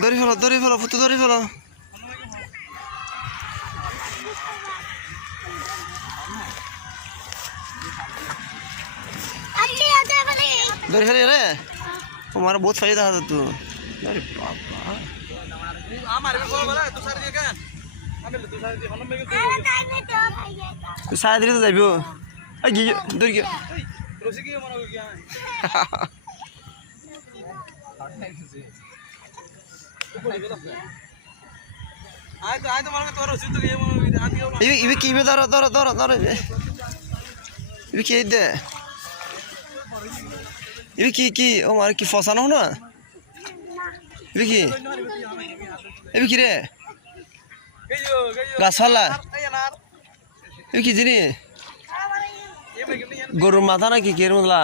ধরে ফেলো ফুটু ধরে ফেলো ধরে ফেলে রে তোমার বহুত ফায়দা আছে তো আরে বাবা সারা দিলে তো যাইব দূর গিয়ে ইবি কি ধরো ধরো ধরো ধরো ইবি কি দে ইবি কি ও মার কি ফসানো না ইবি কি রে গাছপালা ইবি কি জিনিস গরুর মাথা নাকি কি এর মতলা